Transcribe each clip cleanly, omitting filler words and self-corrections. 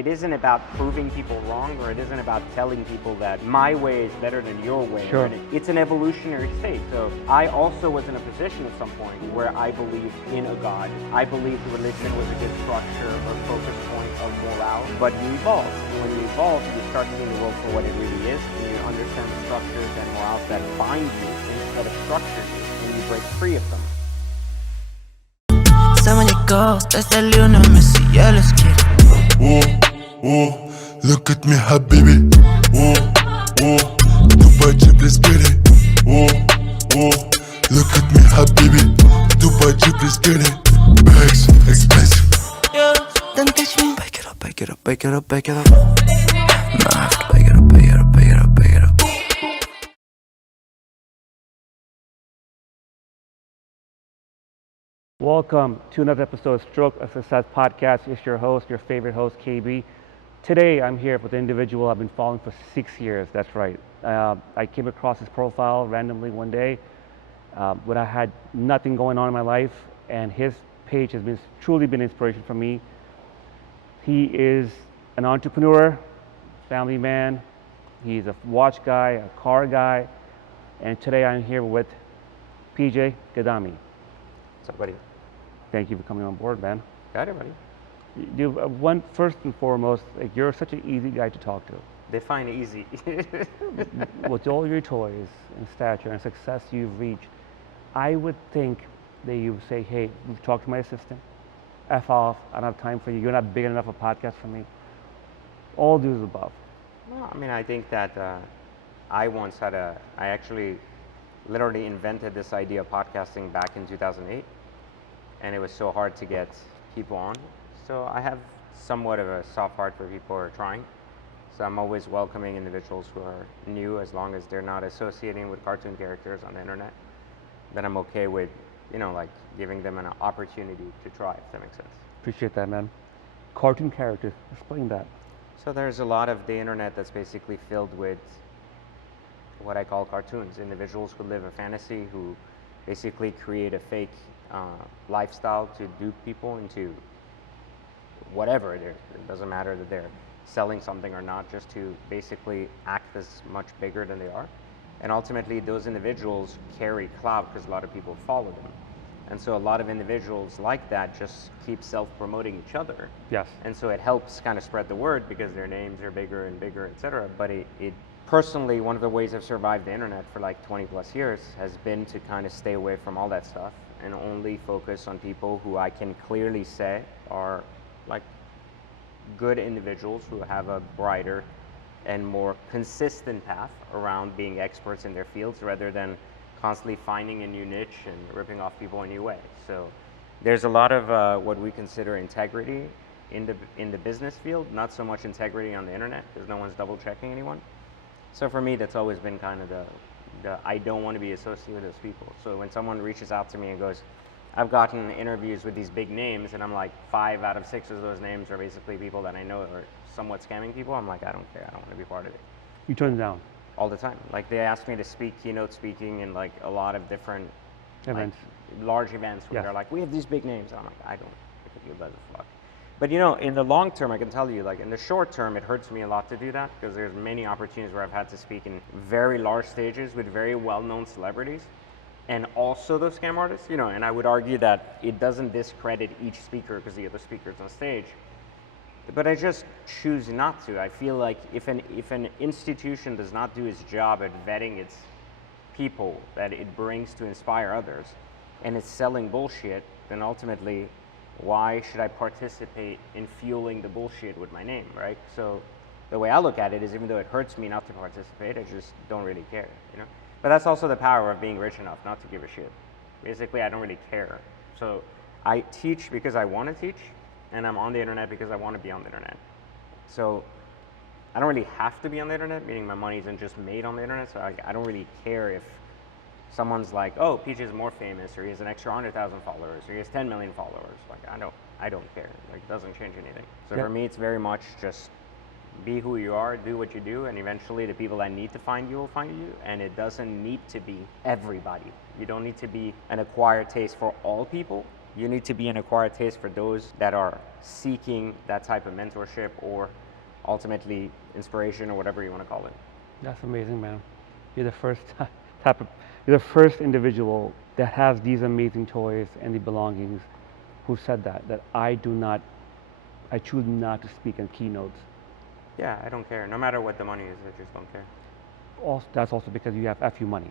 it isn't about proving people wrong, or it isn't about telling people that my way is better than your way. Sure. It's an evolutionary state. So I also was in a position at some point where I believed in a God. I believed religion was a good structure or focus point of morale, but you evolve. When you evolve, you start seeing the world for what it really is, and you understand the structures and morals that bind you instead of structure you, and you break free of them. Someone you go, desde Lionel Messi, yeah, let's get it. Look at me, habibi. Dubai Jeep, let's get it. Look at me, habibi. Dubai Jeep, let's get it. Bags, expensive. Yeah, don't touch me. Back it up, back it up, back it up, back it up. Nah, I have to back it up, back it up, back it up, back it up. Welcome to another episode of Stroke of Success Podcast. It's your host, your favorite host, KB. Today, I'm here with an individual I've been following for 6 years. That's right. I came across his profile randomly one day when I had nothing going on in my life, and his page has truly been inspiration for me. He is an entrepreneur, family man. He's a watch guy, a car guy, and today I'm here with PJ Gadami. What's up, buddy? Thank you for coming on board, man. Got it, buddy. First and foremost, like, you're such an easy guy to talk to. Define easy. With all your toys and stature and success you've reached, I would think that you would say, hey, talk to my assistant, F off, I don't have time for you, you're not big enough a podcast for me. All those above. Well, I mean, I think that I actually literally invented this idea of podcasting back in 2008, and it was so hard to get people on. So I have somewhat of a soft heart for people who are trying. So I'm always welcoming individuals who are new, as long as they're not associating with cartoon characters on the internet. Then I'm okay with, like giving them an opportunity to try, if that makes sense. Appreciate that, man. Cartoon characters, explain that. So there's a lot of the internet that's basically filled with what I call cartoons, individuals who live a fantasy, who basically create a fake lifestyle to dupe people into whatever it is. It doesn't matter that they're selling something or not, just to basically act as much bigger than they are. And ultimately, those individuals carry clout because a lot of people follow them. And so a lot of individuals like that just keep self-promoting each other. Yes. And so it helps kind of spread the word because their names are bigger and bigger, et cetera. But it personally, one of the ways I've survived the internet for like 20 plus years has been to kind of stay away from all that stuff and only focus on people who I can clearly say are like good individuals who have a brighter and more consistent path around being experts in their fields, rather than constantly finding a new niche and ripping off people a new way. So there's a lot of what we consider integrity in the business field, not so much integrity on the internet, because no one's double checking anyone. So for me, that's always been kind of the I don't want to be associated with those people. So when someone reaches out to me and goes, I've gotten interviews with these big names, and I'm like, 5 out of 6 of those names are basically people that I know are somewhat scamming people, I'm like, I don't care, I don't want to be part of it. You turn it down. All the time. Like, they ask me to speak keynote speaking in like a lot of different Events. like, large events where Yes. they're like, we have these big names. And I'm like, I don't give you a fuck. But in the long term, I can tell you, like in the short term, it hurts me a lot to do that, because there's many opportunities where I've had to speak in very large stages with very well-known celebrities, and also those scam artists, and I would argue that it doesn't discredit each speaker because the other speaker's on stage. But I just choose not to. I feel like if an institution does not do its job at vetting its people that it brings to inspire others, and it's selling bullshit, then ultimately, why should I participate in fueling the bullshit with my name, right? So the way I look at it is, even though it hurts me not to participate, I just don't really care, But that's also the power of being rich enough not to give a shit. Basically, I don't really care. So I teach because I want to teach, and I'm on the internet because I want to be on the internet. So I don't really have to be on the internet, meaning my money isn't just made on the internet, so I don't really care if someone's like, oh, PJ is more famous, or he has an extra 100,000 followers, or he has 10 million followers. Like, I don't care. Like, it doesn't change anything. So for me, it's very much just be who you are, do what you do, and eventually the people that need to find you will find you. And it doesn't need to be everybody. You don't need to be an acquired taste for all people. You need to be an acquired taste for those that are seeking that type of mentorship or ultimately inspiration or whatever you want to call it. That's amazing, man. You're the first you're the first individual that has these amazing toys and the belongings who said that I choose not to speak in keynotes. Yeah, I don't care. No matter what the money is, I just don't care. Also, that's also because you have FU money.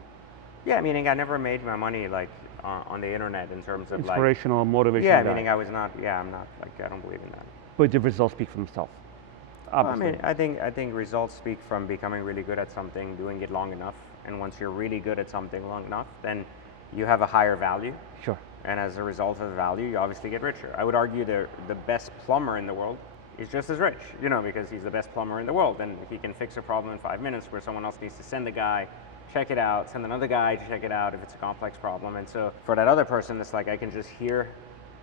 Yeah, meaning I never made my money like on the internet in terms of Inspirational, motivational. Yeah, guy. meaning I was not. Yeah, I'm not like I don't believe in that. But the results speak for themselves. Well, I Obviously. mean, I think results speak from becoming really good at something, doing it long enough, and once you're really good at something long enough, then you have a higher value, Sure. and as a result of the value, you obviously get richer. I would argue the best plumber in the world is just as rich, because he's the best plumber in the world, and he can fix a problem in 5 minutes where someone else needs to send a guy, check it out, send another guy to check it out if it's a complex problem. And so for that other person, it's like I can just hear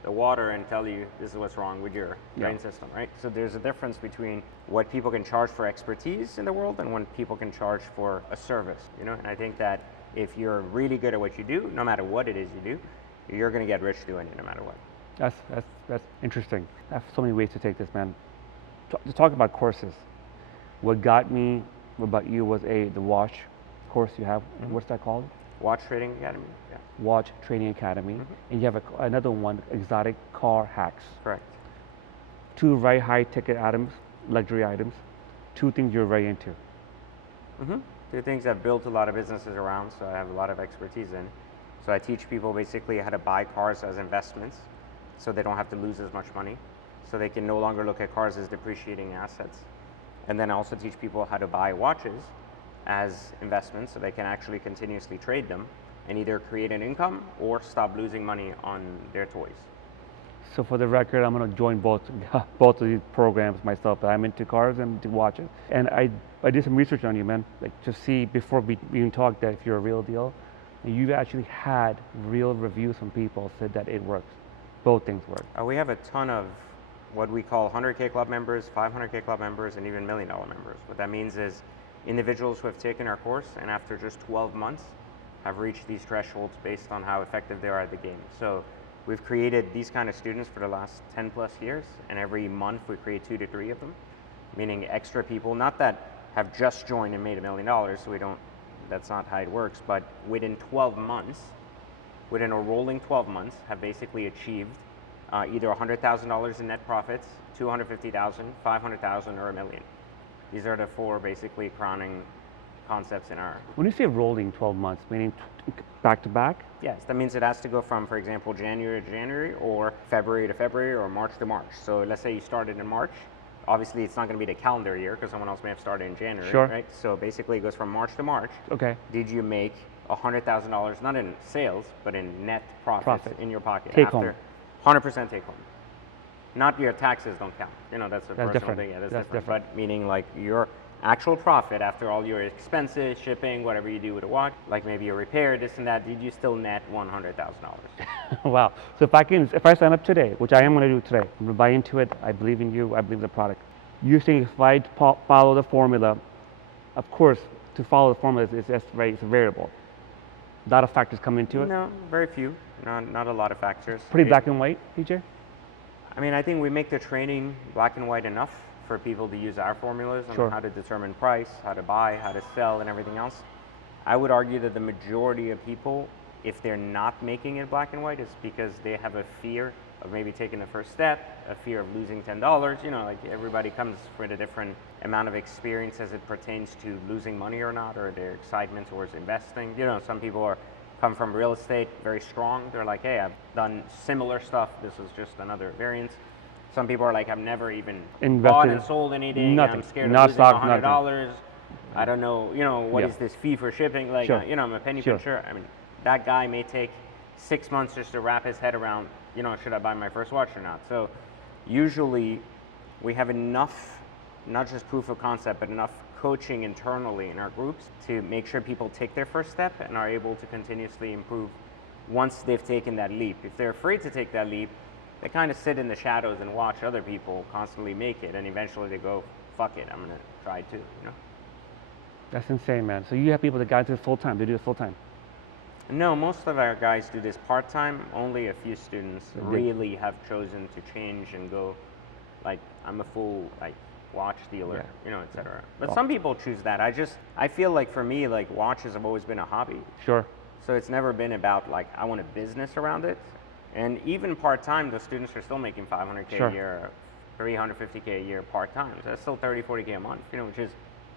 the water and tell you this is what's wrong with your drain system, right? So there's a difference between what people can charge for expertise in the world and when people can charge for a service, And I think that if you're really good at what you do, no matter what it is you do, you're going to get rich doing it no matter what. That's interesting. I have so many ways to take this, man. To talk about courses, what got me about you was the watch course you have. What's that called? Watch Trading Academy, yeah. Watch Training Academy, and you have another one, exotic car hacks. Correct. 2 very high ticket items, luxury items, 2 things you're very into. 2 things I've built a lot of businesses around, so I have a lot of expertise in. So I teach people basically how to buy cars as investments so they don't have to lose as much money, so they can no longer look at cars as depreciating assets. And then I also teach people how to buy watches as investments so they can actually continuously trade them and either create an income or stop losing money on their toys. So for the record, I'm going to join both of these programs myself. I'm into cars and into watches. And I did some research on you, man, like to see before we even talked that if you're a real deal. You've actually had real reviews from people said that it works. Both things work. We have a ton of what we call 100K club members, 500K club members, and even $1 million members. What that means is individuals who have taken our course and after just 12 months have reached these thresholds based on how effective they are at the game. So we've created these kind of students for the last 10 plus years, and every month we create 2 to 3 of them, meaning extra people, not that have just joined and made $1 million, so that's not how it works, but within 12 months, within a rolling 12 months, have basically achieved either $100,000 in net profits, $250,000, $500,000, or $1 million. These are the 4 basically crowning concepts in our. When you say rolling 12 months, meaning back to back? Yes, that means it has to go from, for example, January to January, or February to February, or March to March. So let's say you started in March. Obviously, it's not going to be the calendar year because someone else may have started in January, sure. Right? So basically, it goes from March to March. Okay. Did you make $100,000, not in sales, but in net profits in your pocket? Take after home. 100% take home. Not your taxes don't count. That's a personal different. thing. Yeah, that's That's different. But meaning like your actual profit after all your expenses, shipping, whatever you do with a watch, like maybe a repair, this and that, did you still net $100,000? Wow. So if I sign up today, which I am going to do today, I'm going to buy into it. I believe in you. I believe in the product. You think if I follow the formula, of course, to follow the formula is just right. It's a variable. A lot of factors come into it. No, very few. Not a lot of factors. Pretty black and white, PJ? I mean, I think we make the training black and white enough for people to use our formulas on how to determine price, how to buy, how to sell, and everything else. I would argue that the majority of people, if they're not making it black and white, is because they have a fear of maybe taking the first step, a fear of losing $10. Like everybody comes with a different amount of experience as it pertains to losing money or not, or their excitement towards investing. Some people come from real estate very strong. They're like, hey, I've done similar stuff. This is just another variance. Some people are like, I've never even bought and sold anything. Nothing. I'm scared Not of losing stock, $100. I don't know, what is this fee for shipping? Like, Sure. I'm a penny pincher. I mean, that guy may take 6 months just to wrap his head around, should I buy my first watch or not? So usually we have enough, not just proof of concept, but enough coaching internally in our groups to make sure people take their first step and are able to continuously improve once they've taken that leap. If they're afraid to take that leap, they kind of sit in the shadows and watch other people constantly make it, and eventually they go, fuck it, I'm gonna try too, That's insane, man. So you have people that got into it full time, they do it full time. No, most of our guys do this part-time. Only a few students They- really have chosen to change and go, like, I'm a full, like, watch dealer, Yeah. you know, etc. But Well- some people choose that. I feel like for me, like, watches have always been a hobby. Sure. So it's never been about, like, I want a business around it. And even part-time, the students are still making 500K Sure. a year, 350K a year part-time. So that's still 30, 40K a month, you know, which is,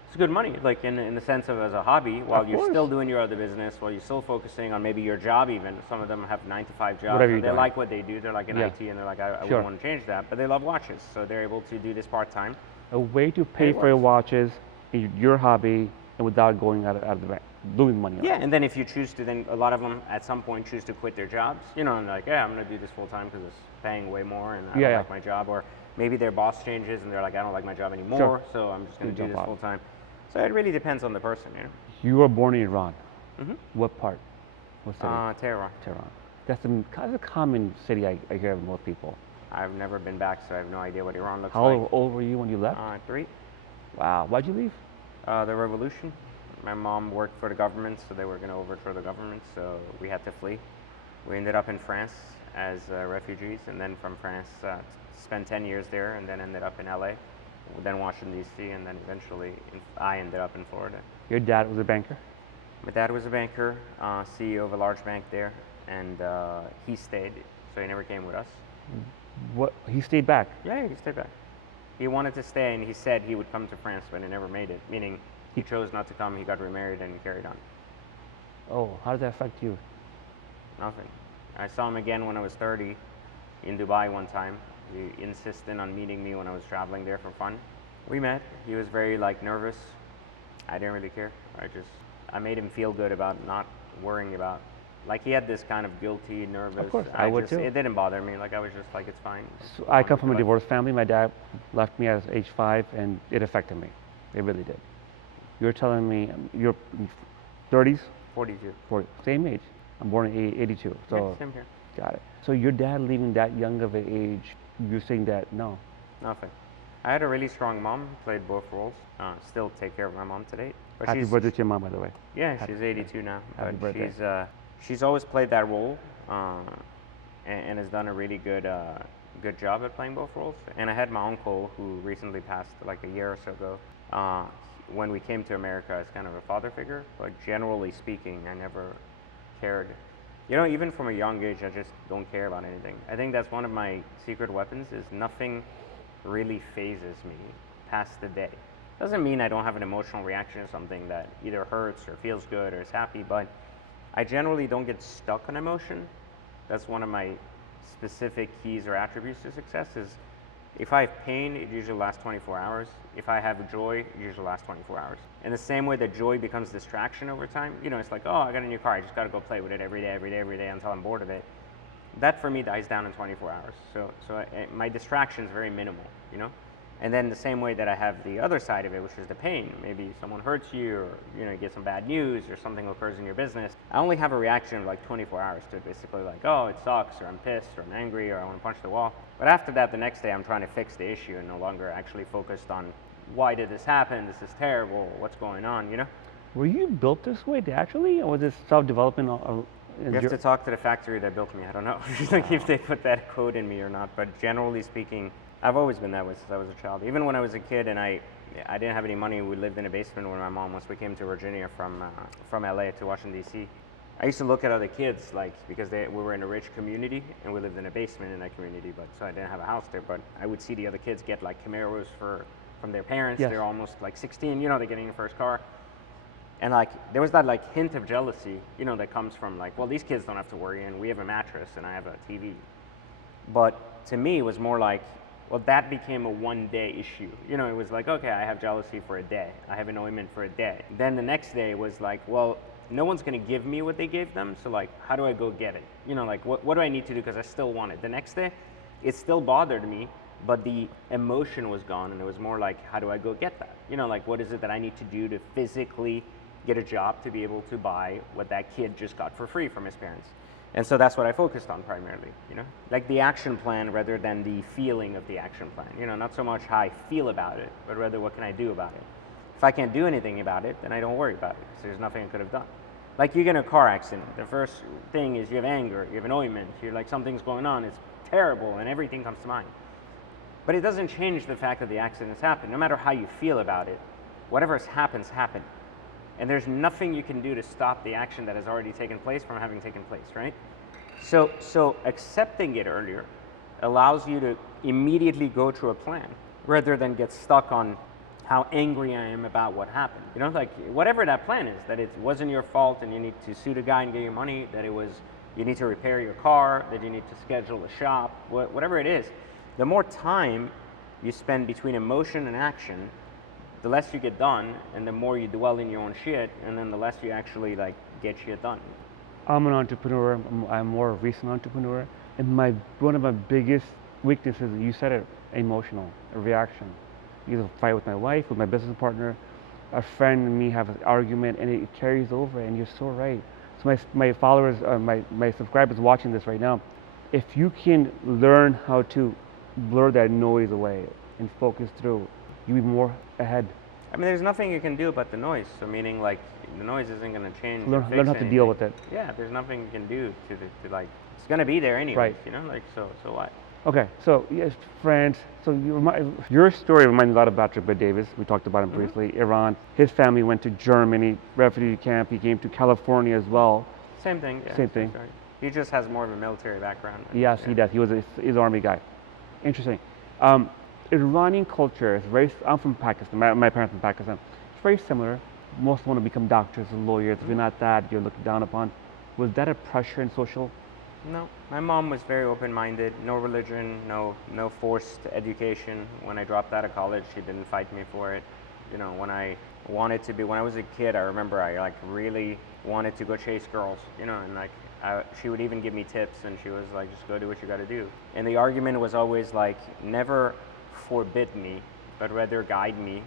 it's good money, like in the sense of as a hobby, while Of you're course. still doing your other business, while you're still focusing on maybe your job even. Some of them have 9-to-5 jobs. Whatever And you're they doing. like what they do. They're like in Yeah. IT and they're like, I Sure. wouldn't want to change that. But they love watches. So they're able to do this part-time. A way to pay It for your works. watches, your hobby, and without going out of the bank, losing money on Yeah, it. and then if you choose to, then a lot of them at some point choose to quit their jobs, you know, and like, yeah, I'm going to do this full time because it's paying way more and I Yeah, don't yeah. like my job. Or maybe their boss changes and they're like, I don't like my job anymore, Sure. so I'm just going You to do jump this out. full time. So it really depends on the person, you know. You were born in Iran. Mhm. What part? What city? Tehran. Tehran. That's a common city I hear of most people. I've never been back, so I have no idea what Iran looks How like. old were you when you left? 3. Wow. Why'd you leave? The revolution. My mom worked for the government, so they were going to overthrow the government, so we had to flee. We ended up in France as refugees, and then from France, spent 10 years there, and then ended up in LA, then Washington, D.C., and then eventually I ended up in Florida. Your dad was a banker. My dad was a banker, CEO of a large bank there, and he stayed, so he never came with us. What? He stayed back. Yeah, he stayed back. He wanted to stay, and he said he would come to France, but he never made it, meaning he chose not to come, he got remarried, and carried on. Oh, how did that affect you? Nothing. I saw him again when I was 30 in Dubai one time. He insisted on meeting me when I was traveling there for fun. We met. He was very like nervous. I didn't really care. I made him feel good about not worrying about, like he had this kind of guilty, nervous. course, I would too. It didn't bother me. Like I was just like, it's fine. So Go I on come with from a your life. divorced family. My dad left me at age 5, and it affected me. It really did. You're telling me you're 30s, 42. 40, same age. I'm born in 82, so Yeah, same here. got it. So your dad leaving that young of an age, you're saying that no. Nothing. I had a really strong mom, played both roles. Still take care of my mom today. But Happy she's, birthday to your mom, by the way. Yeah, Happy she's 82 now. Happy But birthday. she's always played that role and has done a really good job at playing both roles. And I had my uncle who recently passed like a year or so ago. When we came to America as kind of a father figure, but generally speaking, I never cared. You know, even from a young age, I just don't care about anything. I think that's one of my secret weapons is nothing really phases me past the day. Doesn't mean I don't have an emotional reaction to something that either hurts or feels good or is happy, but I generally don't get stuck on emotion. That's one of my specific keys or attributes to success is if I have pain, it usually lasts 24 hours. If I have joy, it usually lasts 24 hours. In the same way that joy becomes distraction over time, you know, it's like, oh, I got a new car, I just got to go play with it every day until I'm bored of it. That for me dies down in 24 hours. So my distraction is very minimal, you know? And then the same way that I have the other side of it, which is the pain. Maybe someone hurts you or, you know, you get some bad news or something occurs in your business. I only have a reaction of like 24 hours to it, basically like, oh, it sucks or I'm pissed or I'm angry or I want to punch the wall. But after that, the next day I'm trying to fix the issue and no longer actually focused on why did this happen? This is terrible. What's going on, you know? Were you built this way naturally, or was this self-development? You have to talk to the factory that built me. I don't know like if they put that code in me or not. But generally speaking, I've always been that way since I was a child. Even when I was a kid and I didn't have any money, we lived in a basement with my mom once we came to Virginia from LA to Washington, D.C. I used to look at other kids, like, because we were in a rich community and we lived in a basement in that community, but so I didn't have a house there. But I would see the other kids get like Camaros from their parents. Yes. They're almost like 16, you know, they're getting their first car. And like, there was that like hint of jealousy, you know, that comes from like, well, these kids don't have to worry and we have a mattress and I have a TV. But to me, it was more like, well, that became a one-day issue. You know, it was like, okay, I have jealousy for a day. I have annoyment for a day. Then the next day was like, well, no one's gonna give me what they gave them, so like, how do I go get it? You know, like, what do I need to do because I still want it? The next day, it still bothered me, but the emotion was gone and it was more like, how do I go get that? You know, like, what is it that I need to do to physically get a job to be able to buy what that kid just got for free from his parents? And so that's what I focused on primarily, you know? Like the action plan rather than the feeling of the action plan. You know, not so much how I feel about it, but rather what can I do about it? If I can't do anything about it, then I don't worry about it, because there's nothing I could have done. Like you get in a car accident, the first thing is you have anger, you have annoyment, you're like something's going on, it's terrible, and everything comes to mind. But it doesn't change the fact that the accident has happened. No matter how you feel about it, whatever has happened. And there's nothing you can do to stop the action that has already taken place from having taken place, right? So accepting it earlier allows you to immediately go through a plan rather than get stuck on how angry I am about what happened. You know, like whatever that plan is, that it wasn't your fault and you need to sue the guy and get your money, that it was, you need to repair your car, that you need to schedule a shop, whatever it is, the more time you spend between emotion and action, the less you get done, and the more you dwell in your own shit, and then the less you actually like get shit done. I'm an entrepreneur. I'm more a recent entrepreneur, and one of my biggest weaknesses, you said it, emotional, a reaction. Either fight with my wife, with my business partner, a friend and me have an argument, and it carries over. And you're so right. So my followers, my subscribers watching this right now, if you can learn how to blur that noise away and focus through, you'll be more ahead. I mean, there's nothing you can do about the noise. So meaning, like, the noise isn't going to change. Learn how to deal with it. Yeah, there's nothing you can do to like, it's going to be there anyway. Right. You know, like, so what? Okay, so yes, friends. So your story reminds me a lot about Trevor Davis. We talked about him briefly. Iran. His family went to Germany, refugee camp. He came to California as well. Same thing. Yeah, Same thing. Sorry. He just has more of a military background. Yes, he does. He's an army guy. Interesting. Iranian culture is very. I'm from Pakistan. My parents from Pakistan. It's very similar. Most want to become doctors and lawyers. If you're not that, you're looked down upon. Was that a pressure in social? No, my mom was very open-minded. No religion, no forced education. When I dropped out of college, she didn't fight me for it. You know, when I was a kid, I remember I like really wanted to go chase girls. You know, and like she would even give me tips, and she was like, "Just go do what you got to do." And the argument was always like, never forbid me, but rather guide me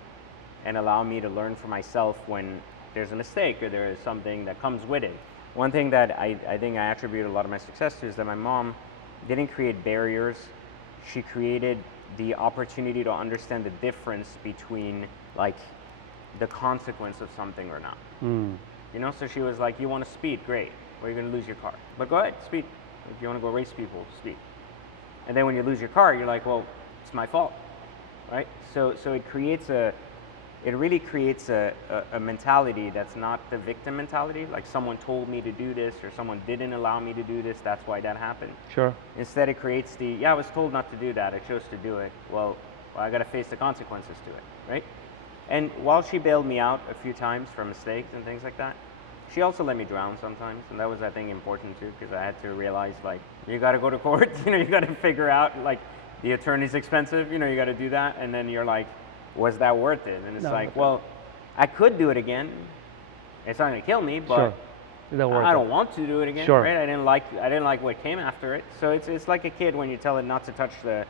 and allow me to learn for myself when there's a mistake or there is something that comes with it. One thing that I think I attribute a lot of my success to is that my mom didn't create barriers. She created the opportunity to understand the difference between like the consequence of something or not. You know, so she was like, you want to speed, great. Well, you're going to lose your car. But go ahead, speed. If you want to go race people, speed. And then when you lose your car, you're like, well, it's my fault, right? So it really creates a mentality that's not the victim mentality, like someone told me to do this or someone didn't allow me to do this, that's why that happened. Sure. Instead, it creates I was told not to do that, I chose to do it. Well, I got to face the consequences to it, right? And while she bailed me out a few times for mistakes and things like that, she also let me drown sometimes, and that was, I think, important too, because I had to realize, like, you got to go to court, you know, you got to figure out, like, the attorney's expensive, you know, you got to do that, and then you're like, was that worth it? And it's well, I could do it again. It's not gonna kill me, but sure. I don't want to do it again. Sure. Right? I didn't like what came after it. So it's like a kid when you tell it not to touch the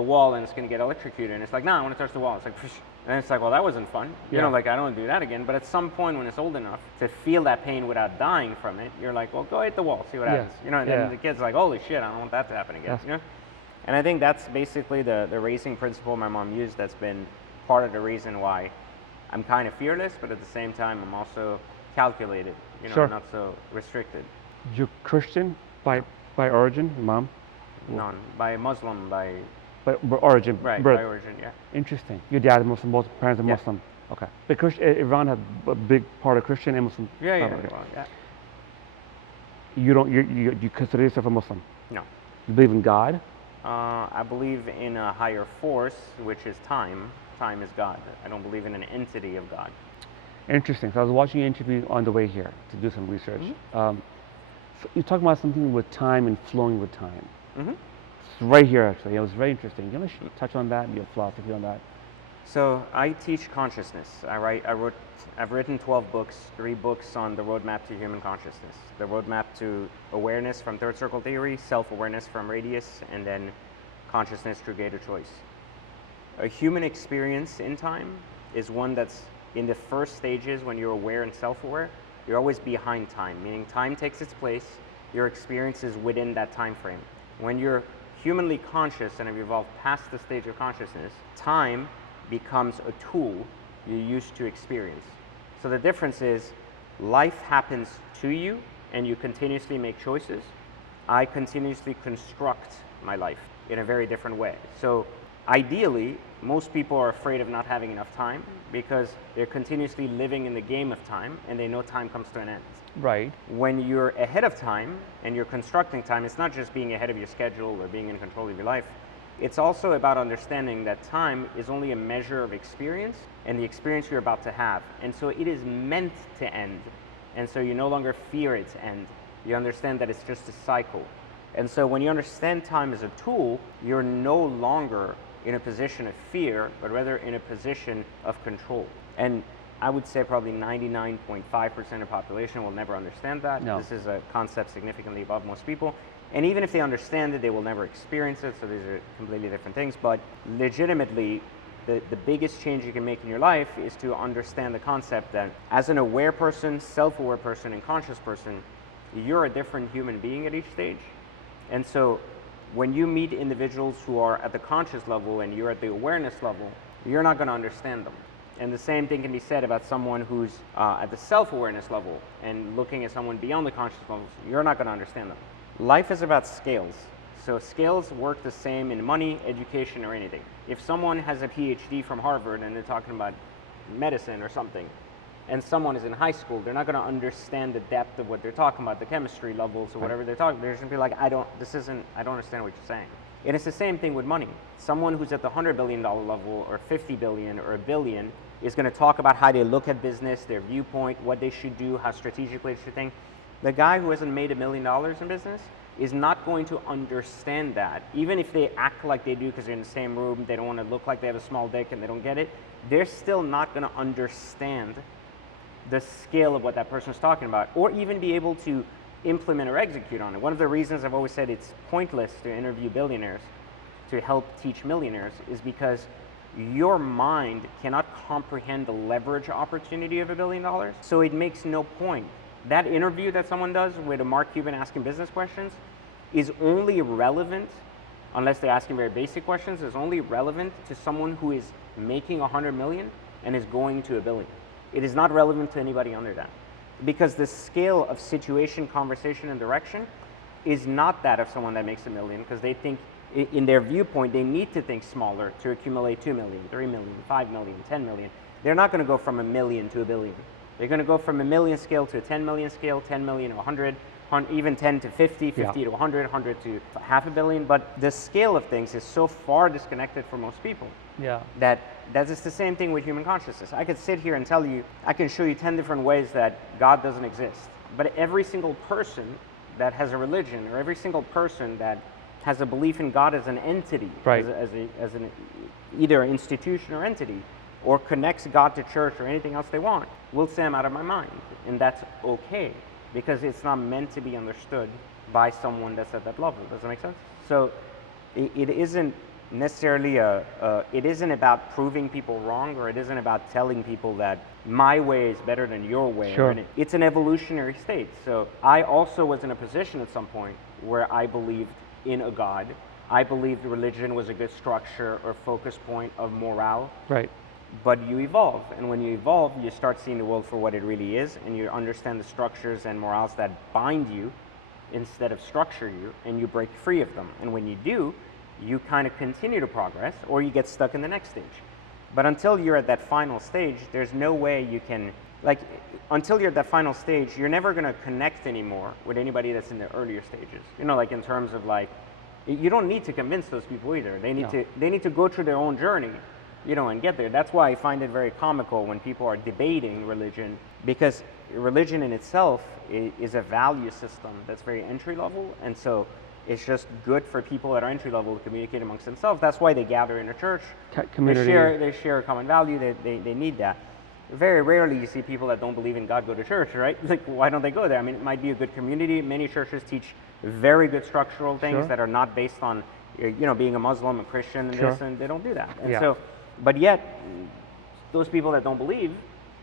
wall and it's gonna get electrocuted, and it's like, nah, I want to touch the wall. It's like, and it's like, well, that wasn't fun. You know, like I don't want to do that again. But at some point when it's old enough to feel that pain without dying from it, you're like, well, go hit the wall, see what happens. You know, and then the kid's like, holy shit, I don't want that to happen again. You know, and I think that's basically the racing principle my mom used. That's been part of the reason why I'm kind of fearless, but at the same time, I'm also calculated, you know, not so restricted. You're Christian by origin, Mom? None. By Muslim, by origin. Right, birth. by origin, yeah. Interesting. Your dad is Muslim, both parents are Muslim. Okay. But Iran has a big part of Christian and Muslim. Yeah. You consider yourself a Muslim? No. You believe in God? I believe in a higher force, which is time. Time is God. I don't believe in an entity of God. Interesting. So I was watching an interview on the way here to do some research. So you talk about something with time and flowing with time. It's right here, actually. It was very interesting. You want to touch on that, your philosophy on that? So I teach consciousness. I've written 12 books, 3 books on the roadmap to human consciousness. The roadmap to awareness from third circle theory, self-awareness from radius, and then consciousness through greater choice. A human experience in time is one that's in the first stages when you're aware and self-aware, you're always behind time, meaning time takes its place, your experience is within that time frame. When you're humanly conscious and have evolved past the stage of consciousness, time becomes a tool you use to experience. So the difference is life happens to you and you continuously make choices. I continuously construct my life in a very different way. So ideally, most people are afraid of not having enough time because they're continuously living in the game of time and they know time comes to an end. Right. When you're ahead of time and you're constructing time, it's not just being ahead of your schedule or being in control of your life. It's also about understanding that time is only a measure of experience and the experience you're about to have. And so it is meant to end. And so you no longer fear its end. You understand that it's just a cycle. And so when you understand time as a tool, you're no longer in a position of fear, but rather in a position of control. And I would say probably 99.5% of the population will never understand that. No. This is a concept significantly above most people. And even if they understand it, they will never experience it. So these are completely different things. But legitimately, the biggest change you can make in your life is to understand the concept that as an aware person, self-aware person, and conscious person, you're a different human being at each stage. And so when you meet individuals who are at the conscious level and you're at the awareness level, you're not going to understand them. And the same thing can be said about someone who's at the self-awareness level and looking at someone beyond the conscious levels. You're not going to understand them. Life is about scales. So scales work the same in money, education, or anything. If someone has a PhD from Harvard and they're talking about medicine or something, and someone is in high school, they're not going to understand the depth of what they're talking about, the chemistry levels or whatever they're talking. They're just going to be like, I don't understand what you're saying. And it's the same thing with money. Someone who's at the $100 billion level or 50 billion or a billion is going to talk about how they look at business, their viewpoint, what they should do, how strategically they should think. The guy who hasn't made $1 million in business is not going to understand that. Even if they act like they do because they're in the same room, they don't want to look like they have a small dick and they don't get it, they're still not going to understand the scale of what that person is talking about, or even be able to implement or execute on it. One of the reasons I've always said it's pointless to interview billionaires to help teach millionaires is because your mind cannot comprehend the leverage opportunity of $1 billion, so it makes no point. That interview that someone does with a Mark Cuban asking business questions is only relevant, unless they're asking very basic questions, is only relevant to someone who is making 100 million and is going to $1 billion. It is not relevant to anybody under that. Because the scale of situation, conversation, and direction is not that of someone that makes $1 million, because they think, in their viewpoint, they need to think smaller to accumulate 2 million, 3 million, 5 million, 10 million. They're not going to go from $1 million to $1 billion. They're going to go from $1 million scale to a 10 million scale, 10 million to 100, even 10 to 50, 50 to 100, 100 to $500 million. But the scale of things is so far disconnected for most people. Yeah. That is the same thing with human consciousness. I could sit here and tell you, I can show you 10 different ways that God doesn't exist. But every single person that has a religion, or every single person that has a belief in God as an entity, right, as an either institution or entity, or connects God to church or anything else they want, will say I'm out of my mind. And that's okay, because it's not meant to be understood by someone that's at that level. Does that make sense? So it isn't necessarily it isn't about proving people wrong, or it isn't about telling people that my way is better than your way. Sure. It's an evolutionary state. So I also was in a position at some point where I believed in a God. I believed religion was a good structure or focus point of morale. Right. But you evolve, and when you evolve, you start seeing the world for what it really is, and you understand the structures and morals that bind you instead of structure you, and you break free of them. And when you do, you kind of continue to progress, or you get stuck in the next stage. But until you're at that final stage, there's no way you can, until you're at that final stage, you're never going to connect anymore with anybody that's in the earlier stages. In terms of you don't need to convince those people either. They need to go through their own journey, and get there. That's why I find it very comical when people are debating religion, because religion in itself is a value system that's very entry level, and so it's just good for people that are entry level to communicate amongst themselves. That's why they gather in a church. Community. They share a common value. They need that. Very rarely you see people that don't believe in God go to church, right? Why don't they go there? I mean, it might be a good community. Many churches teach very good structural things that are not based on, being a Muslim, a Christian, and this, and they don't do that. And so, but yet, those people that don't believe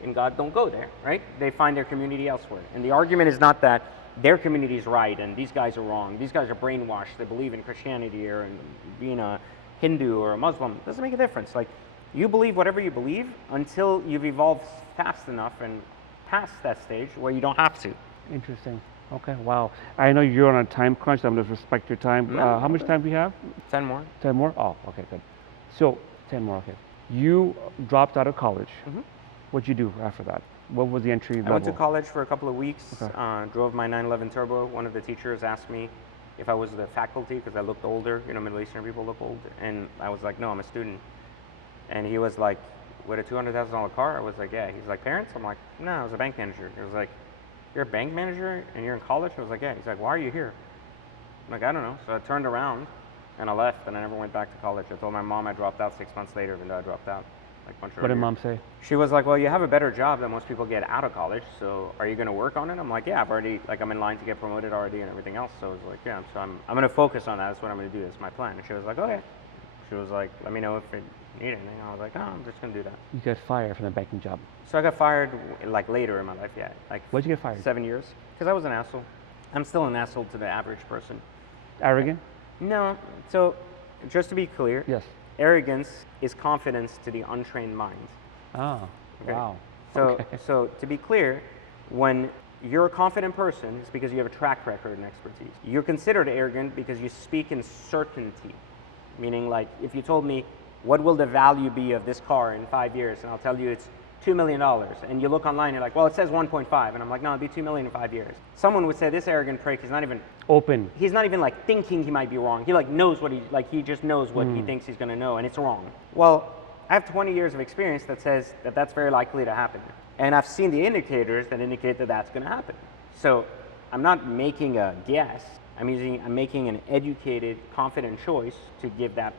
in God don't go there, right? They find their community elsewhere. And the argument is not that their community is right and these guys are wrong. These guys are brainwashed. They believe in Christianity or in being a Hindu or a Muslim. It doesn't make a difference. You believe whatever you believe until you've evolved fast enough and past that stage where you don't have to. Interesting. Okay, wow. I know you're on a time crunch, so I'm going to respect your time. No, How much time do you have? 10 more. 10 more? Oh, okay, good. So, 10 more, okay. You dropped out of college. What'd you do after that? What was the entry level? I went to college for a couple of weeks, Okay. drove my 911 Turbo. One of the teachers asked me if I was the faculty because I looked older. You know, Middle Eastern people look old. And I was like, no, I'm a student. And he was like, with a $200,000 car? I was like, yeah. He's like, parents? I'm like, no, I was a bank manager. He was like, you're a bank manager and you're in college? I was like, yeah. He's like, why are you here? I'm like, I don't know. So I turned around and I left and I never went back to college. I told my mom I dropped out 6 months later, even though I dropped out like much What did earlier. mom say? She was like, well, you have a better job than most people get out of college, so are you going to work on it? I'm like, yeah, I've already, like, I'm in line to get promoted already and everything else. So I was like, yeah, so I'm going to focus on that. That's what I'm going to do. That's my plan. And she was like, okay. She was like, let me know if you need anything. I was like, no, I'm just going to do that. You got fired from the banking job. So I got fired, like, later in my life, yeah. Like, Why'd you get fired? 7 years. Because I was an asshole. I'm still an asshole to the average person. Arrogant? No. So, just to be clear, Yes. arrogance is confidence to the untrained mind. Oh, Okay. wow. So, Okay. so to be clear, when you're a confident person, it's because you have a track record and expertise. You're considered arrogant because you speak in certainty, meaning like if you told me, what will the value be of this car in 5 years? And I'll tell you it's $2 million. And you look online, you're like, well, it says 1.5. And I'm like, no, it'd be 2 million in 5 years. Someone would say this arrogant prick is not even, Open. he's not even like thinking he might be wrong. He like knows what he just knows what he thinks he's gonna know and it's wrong. Well, I have 20 years of experience that says that that's very likely to happen. And I've seen the indicators that indicate that that's gonna happen. So I'm not making a guess. I'm making an educated, confident choice to give out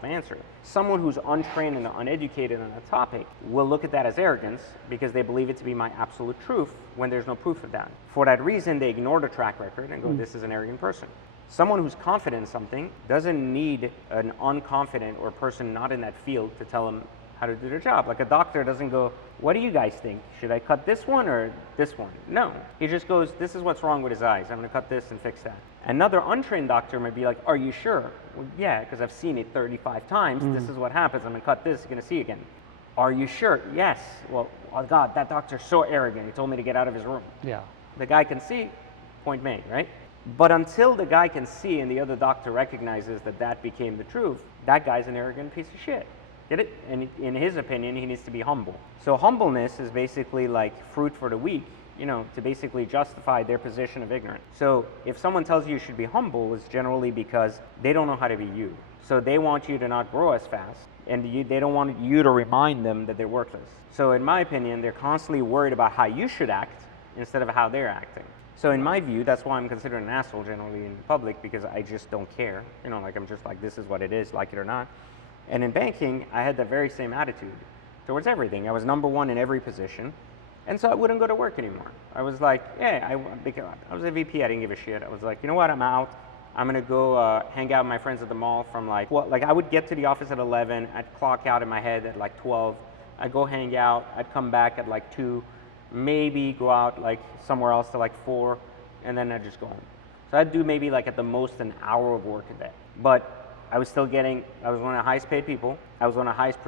the answer. Someone who's untrained and uneducated on a topic will look at that as arrogance because they believe it to be my absolute truth when there's no proof of that. For that reason, they ignore the track record and go, this is an arrogant person. Someone who's confident in something doesn't need an unconfident or person not in that field to tell them how to do their job. Like a doctor doesn't go, what do you guys think? Should I cut this one or this one? No, he just goes, this is what's wrong with his eyes. I'm gonna cut this and fix that. Another untrained doctor might be like, are you sure? Well, yeah, because I've seen it 35 times. This is what happens. I'm gonna cut this, you're gonna see again. Are you sure? Yes. Well, oh God, that doctor's so arrogant. He told me to get out of his room. Yeah. The guy can see, point made, right? But until the guy can see and the other doctor recognizes that that became the truth, that guy's an arrogant piece of shit. Get it? And in his opinion, he needs to be humble. So humbleness is basically like fruit for the weak, you know, to basically justify their position of ignorance. So if someone tells you should be humble, it's generally because they don't know how to be you. So they want you to not grow as fast, and they don't want you to remind them that they're worthless. So in my opinion, they're constantly worried about how you should act instead of how they're acting. So in my view, that's why I'm considered an asshole generally in public, because I just don't care. You know, like I'm just like, this is what it is, like it or not. And in banking, I had the very same attitude towards everything. I was number one in every position. And so I wouldn't go to work anymore. I was like, yeah, because I was a VP, I didn't give a shit. I was like, you know what, I'm out. I'm gonna go hang out with my friends at the mall from like, well, like I would get to the office at 11, I'd clock out in my head at like 12. I'd go hang out, I'd come back at like 2, maybe go out like somewhere else to like 4, and then I'd just go home. So I'd do maybe like at the most an hour of work a day. But I was one of the highest paid people, I was one of the highest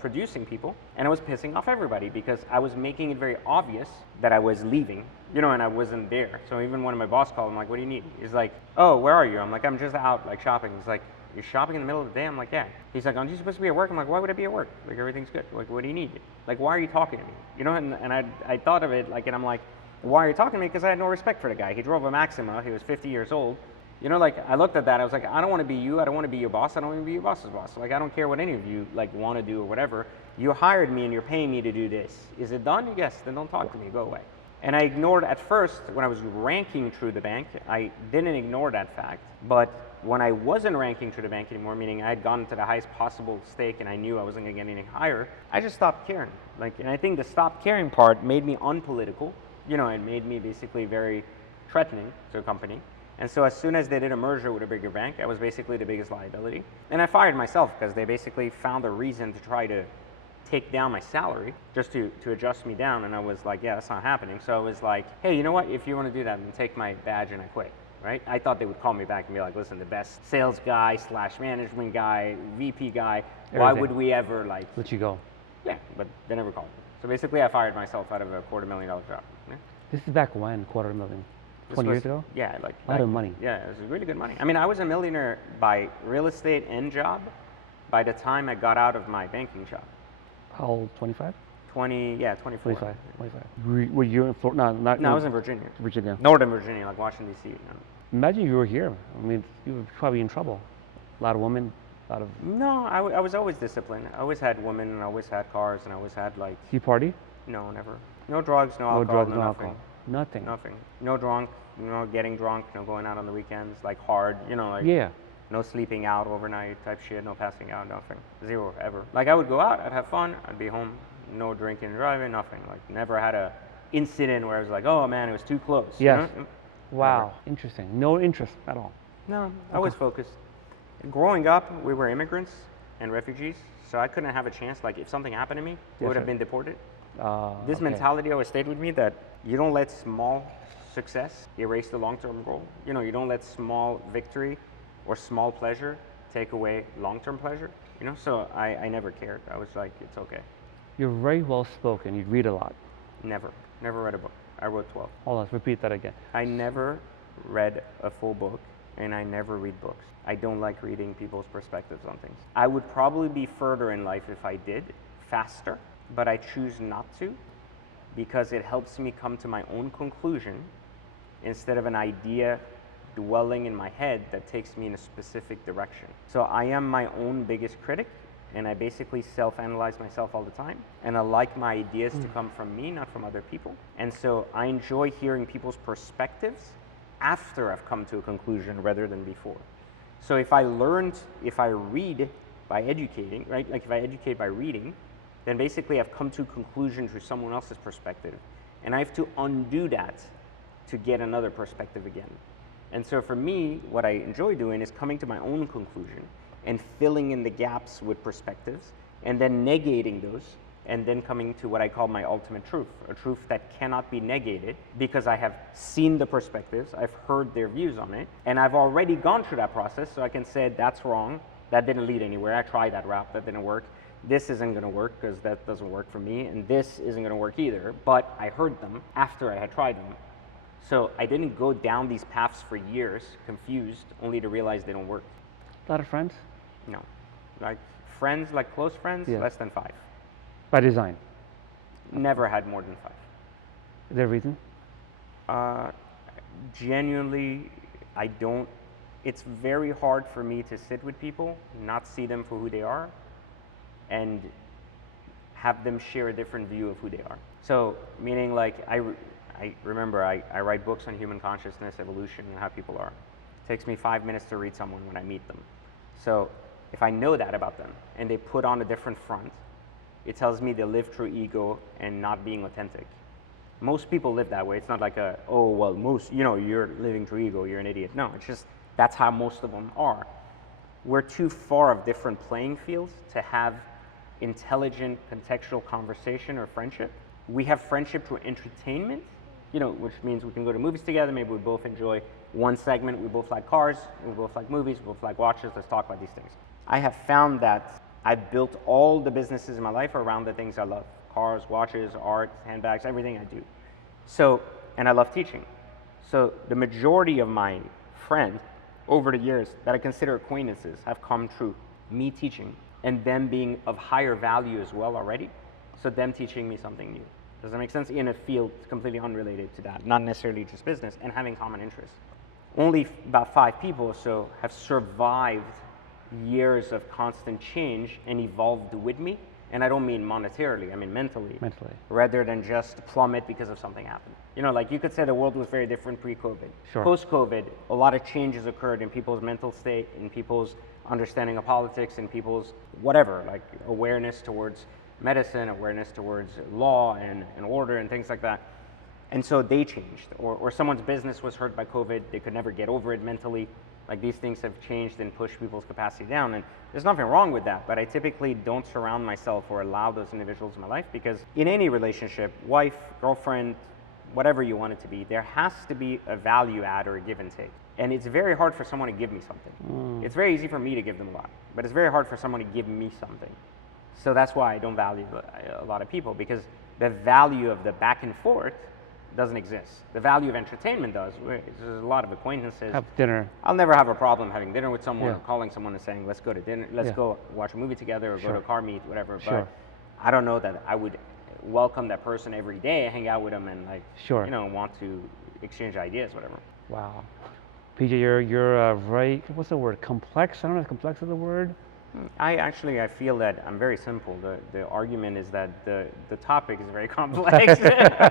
producing people, and I was pissing off everybody because I was making it very obvious that I was leaving, you know, and I wasn't there. So even when my boss called, I'm like, what do you need? He's like, oh, where are you? I'm like, I'm just out like shopping. He's like, you're shopping in the middle of the day? I'm like, yeah. He's like, aren't you supposed to be at work? I'm like, why would I be at work? Like, everything's good. Like, what do you need? Like, why are you talking to me? You know, and I thought of it, like, and I'm like, why are you talking to me? Because I had no respect for the guy. He drove a Maxima. He was 50 years old. You know, like, I looked at that. I was like, I don't want to be you. I don't want to be your boss. I don't want to be your boss's boss. Like, I don't care what any of you, like, want to do or whatever. You hired me and you're paying me to do this. Is it done? Yes. Then don't talk to me. Go away. And I ignored at first, when I was ranking through the bank, I didn't ignore that fact. But when I wasn't ranking through the bank anymore, meaning I had gotten to the highest possible stake and I knew I wasn't going to get anything higher, I just stopped caring. Like, and I think the stop caring part made me unpolitical. You know, it made me basically very threatening to a company. And so as soon as they did a merger with a bigger bank, I was basically the biggest liability. And I fired myself because they basically found a reason to try to take down my salary just to adjust me down. And I was like, yeah, that's not happening. So I was like, hey, you know what? If you want to do that, then take my badge and I quit, right? I thought they would call me back and be like, listen, the best sales guy / management guy, VP guy, why would we ever like... Let you go. Yeah, but they never called me. So basically, I fired myself out of a $250,000 job. Yeah. This is back when, quarter million? This 20 was- years ago? Yeah, like A lot of money. Yeah, it was really good money. I mean, I was a millionaire by real estate and job by the time I got out of my banking job. How old, 25? 24. 25. Were you in Florida? No, I was in Virginia. Virginia. Northern Virginia, like Washington, D.C. Imagine you were here. I mean, you were probably in trouble. A lot of women, a lot of... No, I was always disciplined. I always had women, and I always had cars, and I always had like, You party? no, never. No drugs, no No alcohol, drugs, no no nothing. alcohol. Nothing. Nothing. No drunk, no getting drunk, no going out on the weekends, like hard, like Yeah. no sleeping out overnight type shit, no passing out, nothing. Zero, ever. Like I would go out, I'd have fun, I'd be home, no drinking, driving, nothing. Like never had a incident where I was like, oh man, it was too close. Yes. You know? Wow. Interesting. No interest at all. No, I was focused. Growing up, we were immigrants and refugees, so I couldn't have a chance. Like if something happened to me, I Yes, would have sir. been deported. This Okay. mentality always stayed with me that you don't let small success erase the long-term goal. You don't let small victory or small pleasure take away long-term pleasure. So I never cared. I was like, it's okay. You're very well spoken. You read a lot. Never read a book. I wrote 12. Hold on, let's repeat that again. I never read a full book, and I never read books. I don't like reading people's perspectives on things. I would probably be further in life if I did, faster, but I choose not to because it helps me come to my own conclusion instead of an idea dwelling in my head that takes me in a specific direction. So I am my own biggest critic, and I basically self-analyze myself all the time, and I like my ideas to come from me, not from other people. And so I enjoy hearing people's perspectives after I've come to a conclusion rather than before. So if I read by educating, right? Like if I educate by reading, then basically I've come to a conclusion through someone else's perspective, and I have to undo that to get another perspective again. And so for me, what I enjoy doing is coming to my own conclusion and filling in the gaps with perspectives, and then negating those, and then coming to what I call my ultimate truth, a truth that cannot be negated because I have seen the perspectives, I've heard their views on it, and I've already gone through that process, so I can say that's wrong, that didn't lead anywhere, I tried that route, that didn't work, this isn't gonna work because that doesn't work for me, and this isn't gonna work either, but I heard them after I had tried them. So I didn't go down these paths for years, confused, only to realize they don't work. A lot of friends? No. Like friends, like close friends, Yeah. less than 5. By design. Never had more than 5. Is there a reason? Genuinely, I don't. It's very hard for me to sit with people, not see them for who they are, and have them share a different view of who they are. So, meaning like, I remember I write books on human consciousness, evolution, and how people are. It takes me 5 minutes to read someone when I meet them. So, if I know that about them, and they put on a different front, it tells me they live through ego and not being authentic. Most people live that way. It's not like you're living through ego, you're an idiot. No, it's just, that's how most of them are. We're too far of different playing fields to have intelligent, contextual conversation or friendship. We have friendship through entertainment, which means we can go to movies together, maybe we both enjoy one segment, we both like cars, we both like movies, we both like watches, let's talk about these things. I have found that I've built all the businesses in my life around the things I love. Cars, watches, art, handbags, everything I do. So, and I love teaching. So the majority of my friends over the years that I consider acquaintances have come through me teaching and them being of higher value as well already. So them teaching me something new. Does that make sense? In a field completely unrelated to that, not necessarily just business, and having common interests. Only about 5 people or so have survived years of constant change and evolved with me. And I don't mean monetarily, I mean mentally. Mentally. Rather than just plummet because of something happened. Like you could say the world was very different pre-COVID. Sure. Post-COVID, a lot of changes occurred in people's mental state, in people's understanding of politics, in people's whatever, like awareness towards medicine, awareness towards law and order and things like that. And so they changed. Or someone's business was hurt by COVID, they could never get over it mentally. Like these things have changed and pushed people's capacity down, and there's nothing wrong with that, but I typically don't surround myself or allow those individuals in my life because in any relationship, wife, girlfriend, whatever you want it to be, there has to be a value add or a give and take. And it's very hard for someone to give me something. It's very easy for me to give them a lot, but it's very hard for someone to give me something. So that's why I don't value a lot of people, because the value of the back and forth doesn't exist. The value of entertainment does. There's a lot of acquaintances. Have dinner. I'll never have a problem having dinner with someone, Yeah. or calling someone and saying, let's go to dinner, let's Yeah. go watch a movie together, or Sure. go to a car meet, whatever. Sure. But I don't know that I would welcome that person every day, hang out with them, and like, Sure. you know, want to exchange ideas, whatever. Wow. PJ, you're very, what's the word? Complex? I don't know if complex is the word. I feel that I'm very simple. The argument is that the topic is very complex. I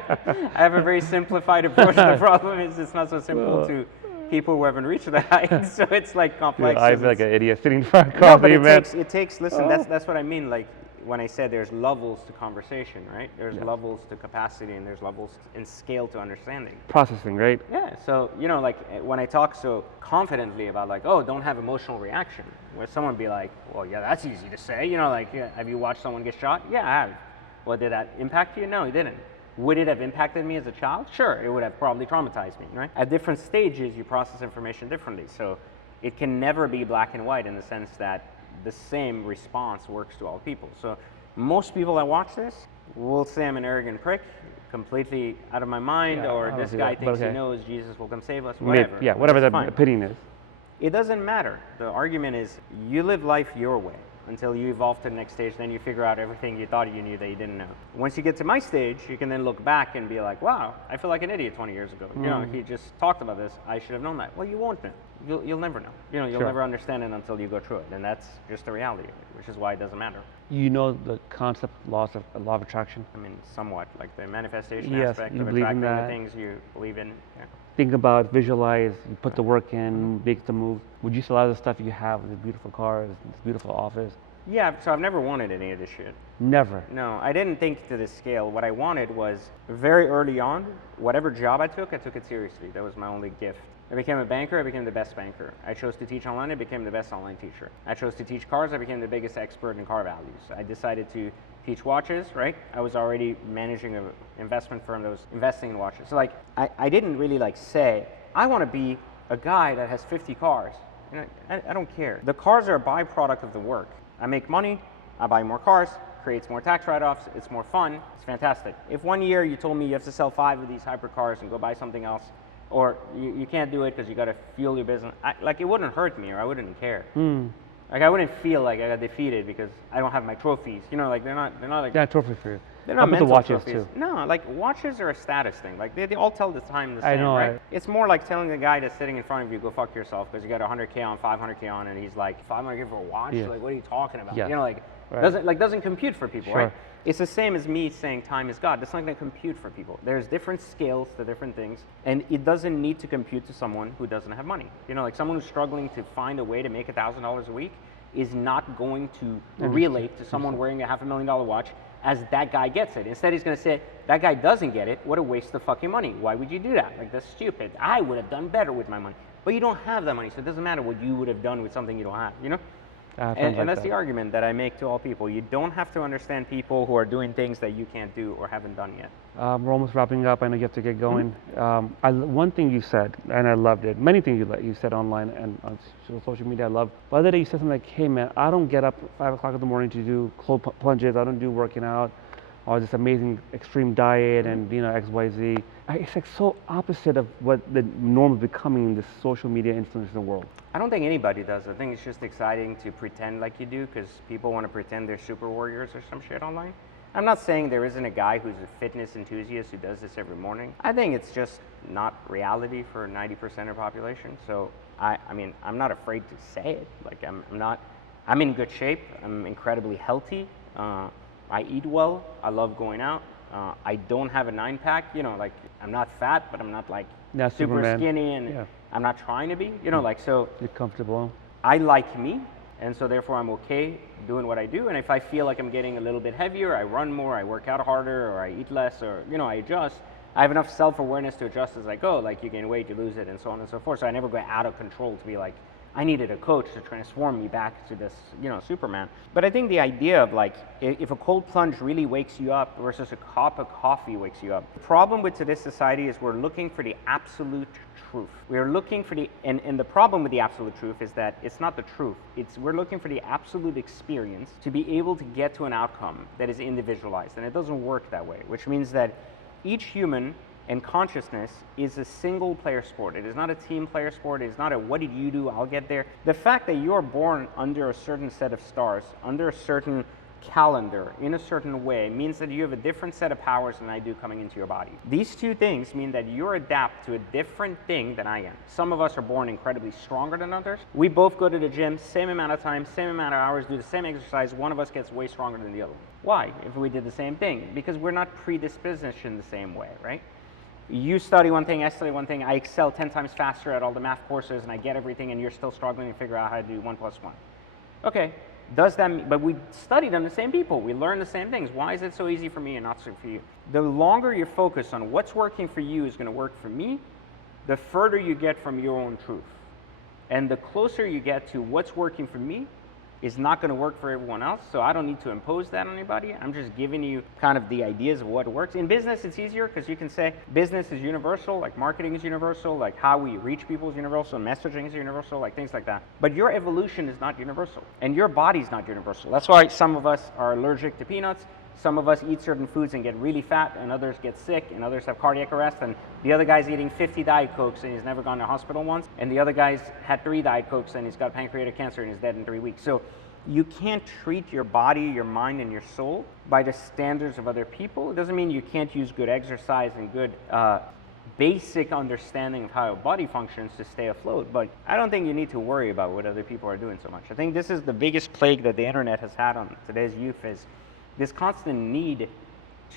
have a very simplified approach. The problem is it's not so simple to people who haven't reached the height. So it's like complex. Dude, I feel like an idiot sitting in front of No, coffee, but man. it takes, listen, that's what I mean. Like when I said there's levels to conversation, right? There's levels to capacity, and there's levels in scale to understanding. Processing, right? Yeah, so, you know, like when I talk so confidently about like, oh, don't have emotional reaction, where someone be like, well, yeah, that's easy to say, you know, like, yeah, have you watched someone get shot? Yeah, I have. Well, did that impact you? No, it didn't. Would it have impacted me as a child? Sure, it would have probably traumatized me, right? At different stages, you process information differently. So it can never be black and white in the sense that the same response works to all people. So most people that watch this will say I'm an arrogant prick, completely out of my mind, Yeah, or I don't this see guy that, but thinks he okay. knows Jesus will come save us, Maybe- whatever. yeah, whatever That's the fine. opinion is. It doesn't matter. The argument is you live life your way until you evolve to the next stage, then you figure out everything you thought you knew that you didn't know. Once you get to my stage, you can then look back and be like, wow, I feel like an idiot 20 years ago. You know, he just talked about this, I should have known that. Well, you won't know. You'll never know. You know, you'll Sure. never understand it until you go through it, and that's just the reality, which is why it doesn't matter. You know the concept, law of attraction. I mean, somewhat, like the manifestation Yes, aspect you of believe in attracting the that. things you believe in. Yeah. Think about, visualize, you put the work in, make the move. Would you sell a lot of the stuff you have, the beautiful cars, this beautiful office? Yeah, so I've never wanted any of this shit. Never. No, I didn't think to this scale. What I wanted was very early on, whatever job I took it seriously. That was my only gift. I became a banker, I became the best banker. I chose to teach online, I became the best online teacher. I chose to teach cars, I became the biggest expert in car values. I decided to teach watches, right? I was already managing an investment firm that was investing in watches. So like, I didn't really like say, I want to be a guy that has 50 cars. You know, I don't care. The cars are a byproduct of the work. I make money, I buy more cars, creates more tax write-offs, it's more fun, it's fantastic. If one year you told me you have to sell 5 of these hypercars and go buy something else, or you can't do it because you got to fuel your business, like it wouldn't hurt me, or I wouldn't care. Like I wouldn't feel like I got defeated because I don't have my trophies. You know, like they're not like Yeah, trophy for you. they're How not about the mental watches trophies. too? No, like watches are a status thing. Like they all tell the time the same, I know, right? It's more like telling the guy that's sitting in front of you, go fuck yourself because you got 100K on, 500K on, and he's like, 500K for a watch? Yeah. Like what are you talking about? Yeah. You know, like Right. doesn't compute for people, Sure. right? It's the same as me saying time is God. That's not going to compute for people. There's different scales to different things, and it doesn't need to compute to someone who doesn't have money. You know, like someone who's struggling to find a way to make $1,000 a week is not going to relate to someone wearing a $500,000 watch as that guy gets it. Instead, he's going to say, that guy doesn't get it. What a waste of fucking money. Why would you do that? Like, that's stupid. I would have done better with my money. But you don't have that money, so it doesn't matter what you would have done with something you don't have, you know? And that's the argument that I make to all people. You don't have to understand people who are doing things that you can't do or haven't done yet. We're almost wrapping up. I know you have to get going. One thing you said, and I loved it. Many things you said online and on social media, I love. But the other day you said something like, "Hey man, I don't get up 5 o'clock in the morning to do cold plunges. I don't do working out, or this amazing extreme diet and X, Y, Z." It's like so opposite of what the norm is becoming in this social media influencer world. I don't think anybody does. I think it's just exciting to pretend like you do because people want to pretend they're super warriors or some shit online. I'm not saying there isn't a guy who's a fitness enthusiast who does this every morning. I think it's just not reality for 90% of the population. So I mean, I'm not afraid to say it. Like I'm in good shape. I'm incredibly healthy. I eat well. I love going out. I don't have a 9-pack. You know, like I'm not fat, but I'm not like Not super Superman. skinny, and Yeah. I'm not trying to be. You know, like so. You're comfortable. I like me, and so therefore I'm okay doing what I do. And if I feel like I'm getting a little bit heavier, I run more, I work out harder, or I eat less, or I adjust. I have enough self-awareness to adjust as I go. Like you gain weight, you lose it, and so on and so forth. So I never go out of control to be like, I needed a coach to transform me back to this, Superman. But I think the idea of like, if a cold plunge really wakes you up versus a cup of coffee wakes you up. The problem with today's society is we're looking for the absolute truth. We're looking for and the problem with the absolute truth is that it's not the truth. We're looking for the absolute experience to be able to get to an outcome that is individualized. And it doesn't work that way, which means that each human and consciousness is a single player sport. It is not a team player sport. It is not a what did you do, I'll get there. The fact that you're born under a certain set of stars, under a certain calendar, in a certain way, means that you have a different set of powers than I do coming into your body. These two things mean that you adapt to a different thing than I am. Some of us are born incredibly stronger than others. We both go to the gym, same amount of time, same amount of hours, do the same exercise. One of us gets way stronger than the other. Why? If we did the same thing? Because we're not predispositioned the same way, right? You study one thing, I study one thing, I excel 10 times faster at all the math courses and I get everything and you're still struggling to figure out how to do 1 + 1. Okay, does that mean, but we studied on the same people, we learn the same things. Why is it so easy for me and not so for you? The longer you focus on what's working for you is going to work for me, the further you get from your own truth. And the closer you get to what's working for me is not going to work for everyone else, so I don't need to impose that on anybody. I'm just giving you kind of the ideas of what works. In business, it's easier because you can say business is universal, like marketing is universal, like how we reach people is universal, messaging is universal, like things like that. But your evolution is not universal, and your body's not universal. That's why some of us are allergic to peanuts. Some of us eat certain foods and get really fat, and others get sick, and others have cardiac arrest, and the other guy's eating 50 Diet Cokes and he's never gone to hospital once, and the other guy's had 3 Diet Cokes and he's got pancreatic cancer and he's dead in 3 weeks. So you can't treat your body, your mind, and your soul by the standards of other people. It doesn't mean you can't use good exercise and good basic understanding of how your body functions to stay afloat, but I don't think you need to worry about what other people are doing so much. I think this is the biggest plague that the internet has had on today's youth, is this constant need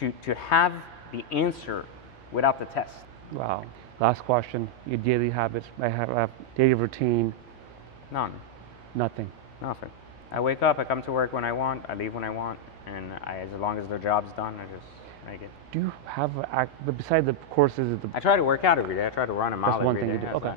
to have the answer without the test. Wow. Last question. Your daily habits. I have daily routine. None. Nothing. Nothing. I wake up, I come to work when I want, I leave when I want, and as long as the job's done, I just make it. Do you have, but besides the courses, I try to work out every day. I try to run a mile that's one every thing day. you do. Okay.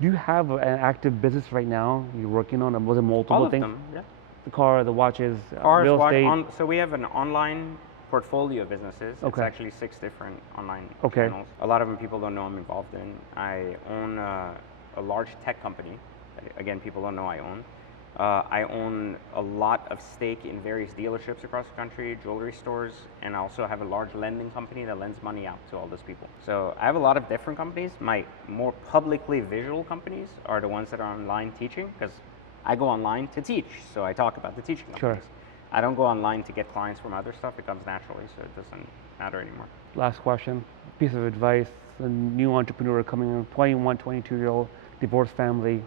Do you have an active business right now you're working on? Was it multiple All of things? them, yeah. The car, the watches, Cars, real estate? so we have an online portfolio of businesses. It's Okay. actually 6 different online Okay. channels. A lot of them people don't know I'm involved in. I own a large tech company that, again, people don't know I own. I own a lot of stake in various dealerships across the country, jewelry stores, and I also have a large lending company that lends money out to all those people. So I have a lot of different companies. My more publicly visual companies are the ones that are online teaching, because I go online to teach, so I talk about the teaching companies. Sure. I don't go online to get clients from other stuff. It comes naturally, so it doesn't matter anymore. Last question. Piece of advice. A new entrepreneur coming in, 21, 22-year-old, divorced family.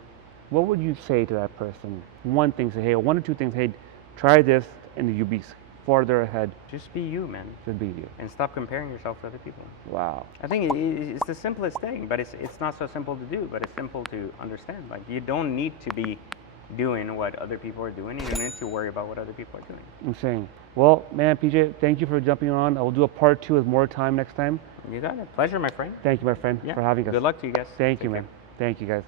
What would you say to that person? One thing, say, hey, or 1 or 2 things, hey, try this, and you'll be farther ahead. Just be you, man, To be you. and stop comparing yourself to other people. Wow. I think it's the simplest thing, but it's not so simple to do, but it's simple to understand. Like, you don't need to be doing what other people are doing. You don't need to worry about what other people are doing. Insane. Well, man, PJ, thank you for jumping on. I will do a part 2 with more time next time. You got it. Pleasure, my friend. Thank you, my friend, Yeah. for having us. Good luck to you guys. Thank Take you, care. man. Thank you, guys.